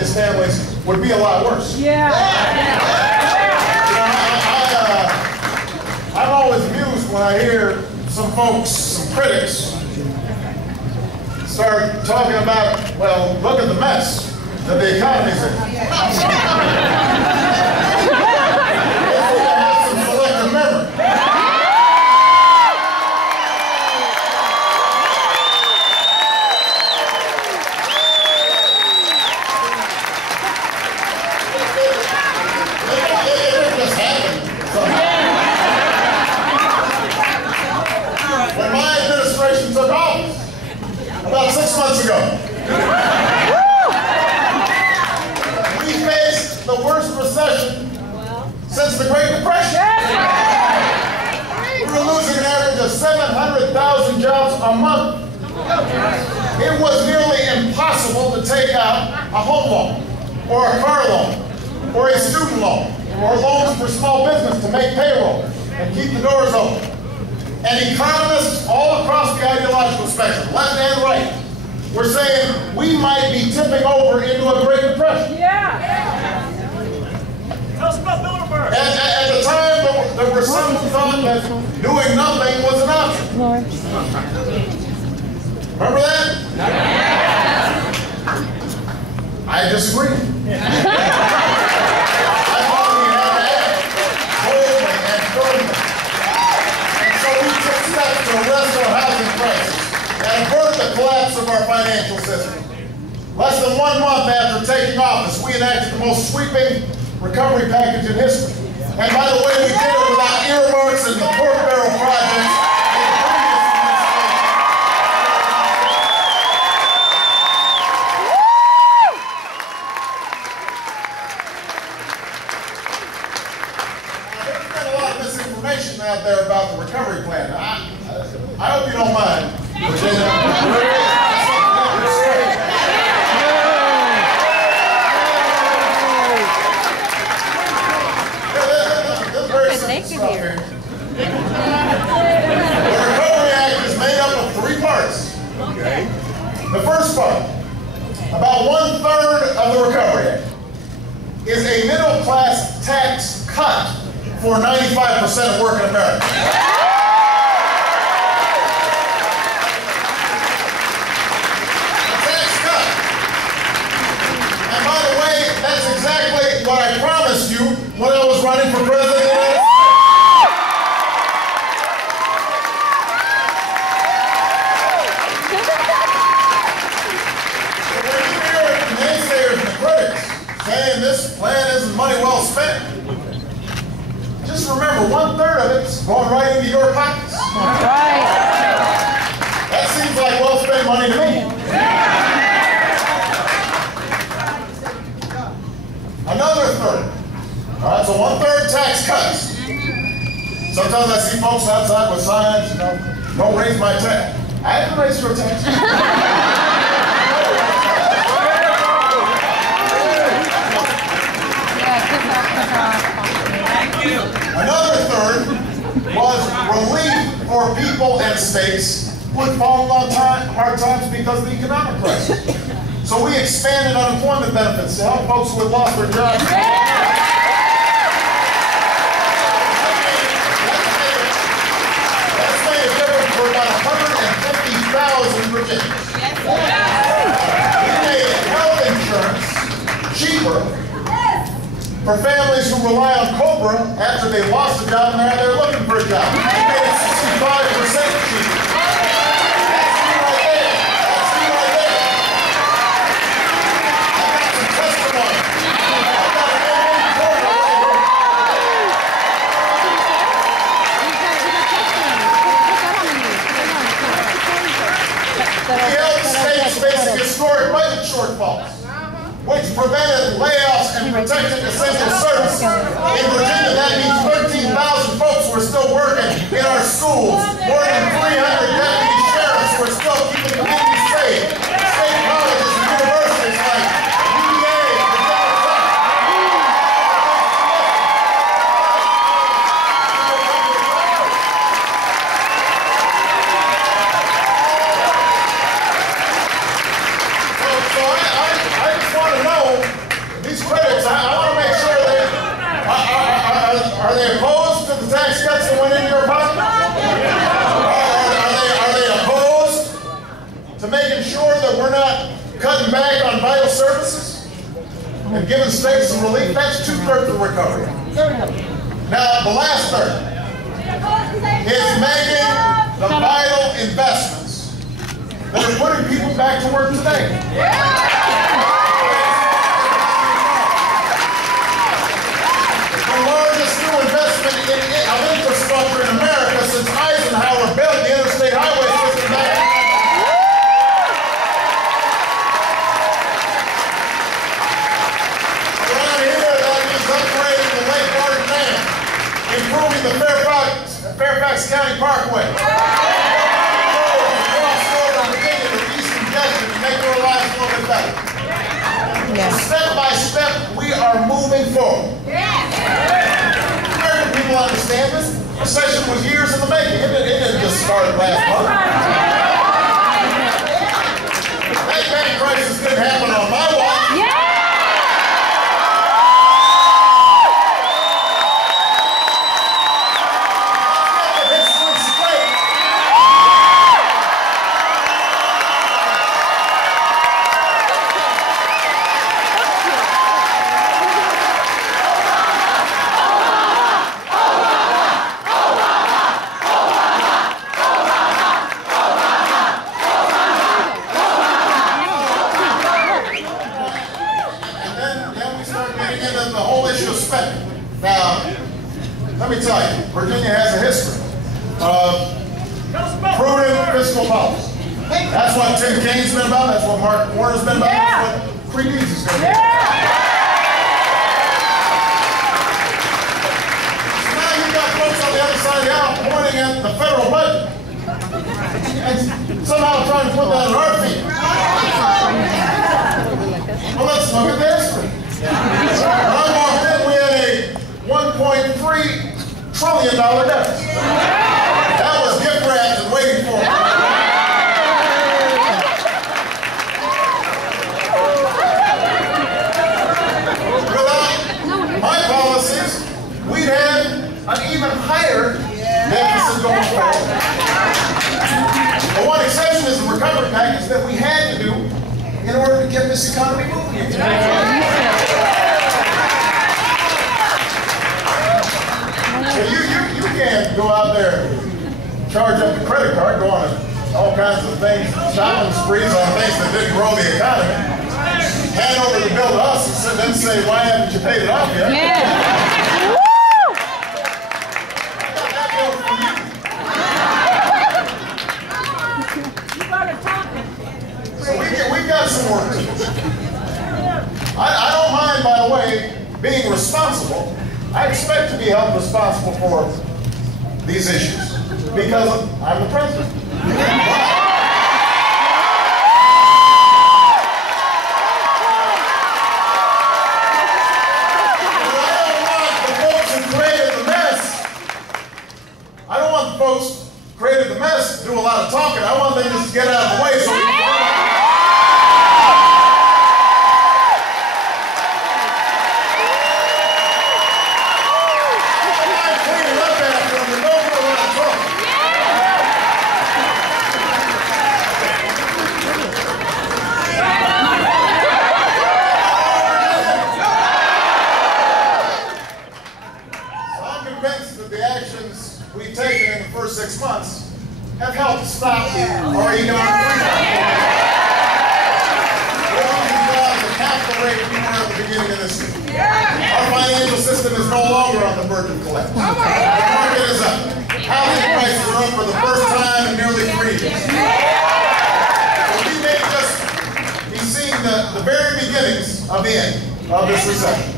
his families would be a lot worse. Yeah. I'm always amused when I hear some folks, some critics, start talking about, well, look at the mess that the economy's in. Have some selective memory. It just happened. When my administration took office, about 6 months ago, we faced the worst recession since the Great Depression. We were losing an average of 700,000 jobs a month. It was nearly impossible to take out a home loan, or a car loan, or a student loan, or loans for small business to make payroll and keep the doors open. And economists all across the ideological spectrum, left and right, were saying we might be tipping over into a Great Depression. Yeah. Tell us about Bilderberg. At the time, there were some who thought that doing nothing was an option. Remember that? I disagree. I thought we had to act boldly and firmly. And so we took steps to arrest our housing crisis and avert the collapse of our financial system. Less than 1 month after taking office, we enacted the most sweeping recovery package in history. And by the way, we did it without earmarks and the pork barrel projects. There's been a lot of misinformation out there about the recovery plan. I hope you don't mind. The Recovery Act is made up of 3 parts. Okay. The first part, about 1/3 of the Recovery Act, is a middle-class tax cut for 95% of working Americans. A tax cut. And by the way, that's exactly what I promised you when I was running for president. Saying this plan isn't money well spent. Just remember, 1/3 of it's going right into your pockets. That's right. That seems like well spent money to me. Another 1/3. All right, so 1/3 tax cuts. Sometimes I see folks outside with signs, don't raise my tax. I haven't raised your tax. Another 1/3 was relief for people and states who had fallen on hard times because of the economic crisis. So we expanded unemployment benefits to help folks who had lost their jobs. That made a difference for about 150,000 Virginians. We made health insurance cheaper for families who rely on COBRA after they lost a job and they're looking for a job. We made it 65% cheaper. That's me right there. That's me right there. I got some testimony. I got an open COBRA. We helped states facing historic budget shortfalls, which prevented layoffs and protected essential services. In Virginia, that means 13,000 folks were still working in our schools. More than 300 deputy sheriffs were still keeping communities safe. State colleges and universities like UVA, So I just want to know and giving states some relief, that's 2/3 of recovery. Now, the last third is making the vital investments that are putting people back to work today. The largest new investment of infrastructure in America since Eisenhower built the interstate highway system back in around here, that is upgrading the Lake Garden Dam, improving the Fairfax County Parkway, to make our lives a little bit better. Yes. Step by step, we are moving forward. American people understand this. Recession was years in the making. It didn't just start last month. That bank crisis didn't happen on my watch. Now, let me tell you, Virginia has a history of prudent fiscal policy. That's what Tim Kaine's been about, that's what Mark Warner's been about, that's what Creed is going to be. So now you've got folks on the other side of the aisle pointing at the federal budget and somehow trying to put that on our feet. Well, let's look at the history. We had a $1.3 trillion deficit. That was gift wrapped and waiting for it. Without my policies, we'd have an even higher deficit going forward. But one exception is the recovery package that we had to do in order to get this economy moving again. You can't go out there, charge up the credit card, go on all kinds of things, shopping sprees on things that didn't grow the economy, hand over the bill to us and then say, why haven't you paid it off yet? Yeah. So we've got some work to do. I don't mind, by the way, being responsible. I expect to be held responsible for these issues because I'm the president. I don't want the folks who created the mess to do a lot of talking. I want them to just get out of the way so we can we've taken in the first 6 months have helped stop our economic rebound. We're on half the rate we were at the beginning of this year. Our financial system is no longer on the verge of collapse. The market is up. Housing prices are up for the first time in nearly 3 years. So we may just be seeing the very beginnings of the end of this recession.